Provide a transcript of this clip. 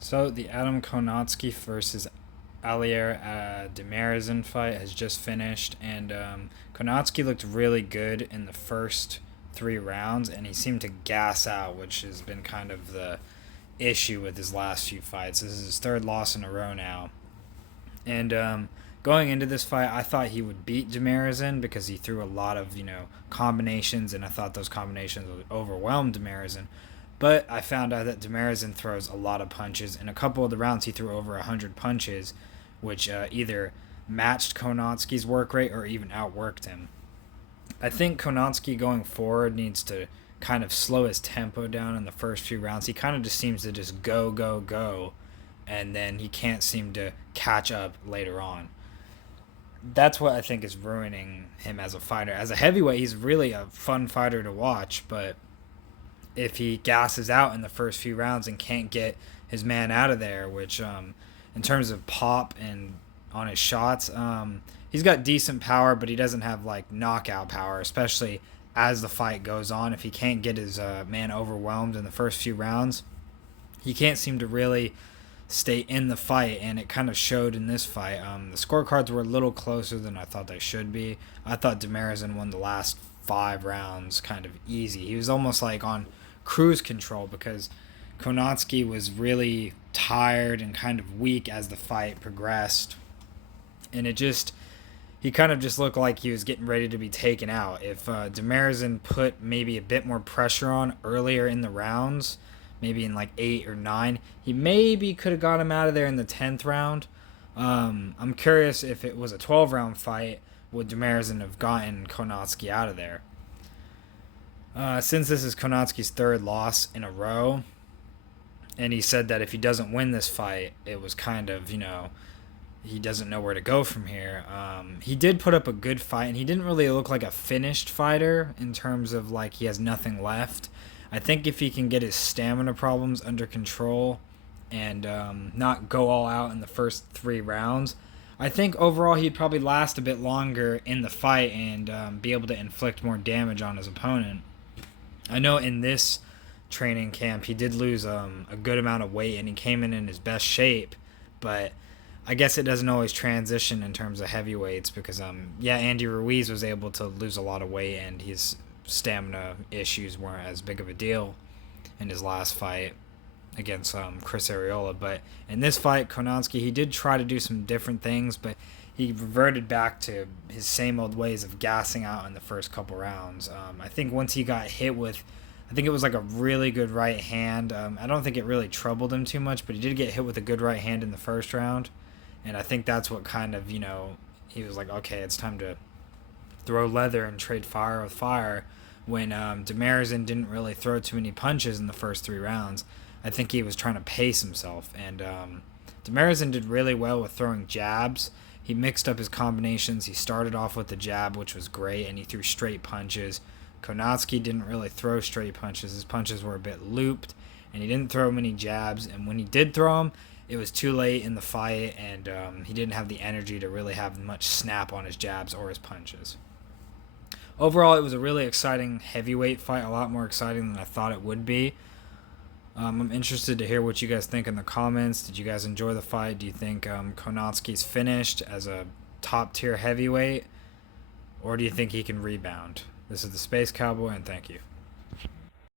So the Adam Kownacki versus Ali Eren Demirezen fight has just finished, and Kownacki looked really good in the first 3 rounds, and he seemed to gas out, which has been kind of the issue with his last few fights. This is his third loss in a row now, and going into this fight, I thought he would beat Demirezen because he threw a lot of combinations, and I thought those combinations would overwhelm Demirezen. But I found out that Demirezen throws a lot of punches. In a couple of the rounds, he threw over 100 punches, which either matched Kownacki's work rate or even outworked him. I think Kownacki going forward needs to kind of slow his tempo down in the first few rounds. He kind of just seems to just go, go, go, and then he can't seem to catch up later on. That's what I think is ruining him as a fighter. As a heavyweight, he's really a fun fighter to watch, but if he gasses out in the first few rounds and can't get his man out of there, which in terms of pop and on his shots, he's got decent power, but he doesn't have like knockout power, especially as the fight goes on. If he can't get his man overwhelmed in the first few rounds, he can't seem to really stay in the fight, and it kind of showed in this fight. The scorecards were a little closer than I thought they should be. I thought Demirezen won the last 5 rounds kind of easy. He was almost like on cruise control because Kownacki was really tired and kind of weak as the fight progressed, and he kind of just looked like he was getting ready to be taken out. If Demirezen put maybe a bit more pressure on earlier in the rounds, maybe in like 8 or 9, he maybe could have got him out of there in the 10th round. I'm curious if it was a 12-round fight, would Demirezen have gotten Kownacki out of there? Since this is Kownacki's third loss in a row, and he said that if he doesn't win this fight, it was kind of, he doesn't know where to go from here. He did put up a good fight, and he didn't really look like a finished fighter in terms of like he has nothing left. I think if he can get his stamina problems under control and not go all out in the first 3 rounds, I think overall he'd probably last a bit longer in the fight and be able to inflict more damage on his opponent. I know in this training camp he did lose a good amount of weight and he came in his best shape, but I guess it doesn't always transition in terms of heavyweights because Andy Ruiz was able to lose a lot of weight and his stamina issues weren't as big of a deal in his last fight against Chris Arreola. But in this fight, Kownacki, he did try to do some different things, but he reverted back to his same old ways of gassing out in the first couple rounds. I think once he got hit with, I think it was like a really good right hand. I don't think it really troubled him too much, but he did get hit with a good right hand in the first round. And I think that's what kind of, he was like, okay, it's time to throw leather and trade fire with fire. When Demirezen didn't really throw too many punches in the first 3 rounds, I think he was trying to pace himself. And Demirezen did really well with throwing jabs. He mixed up his combinations. He started off with the jab, which was great, and he threw straight punches. Kownacki didn't really throw straight punches. His punches were a bit looped, and he didn't throw many jabs. And when he did throw them, it was too late in the fight, and he didn't have the energy to really have much snap on his jabs or his punches. Overall, it was a really exciting heavyweight fight, a lot more exciting than I thought it would be. I'm interested to hear what you guys think in the comments. Did you guys enjoy the fight? Do you think Kownacki's finished as a top-tier heavyweight, or do you think he can rebound? This is the Space Cowboy, and thank you.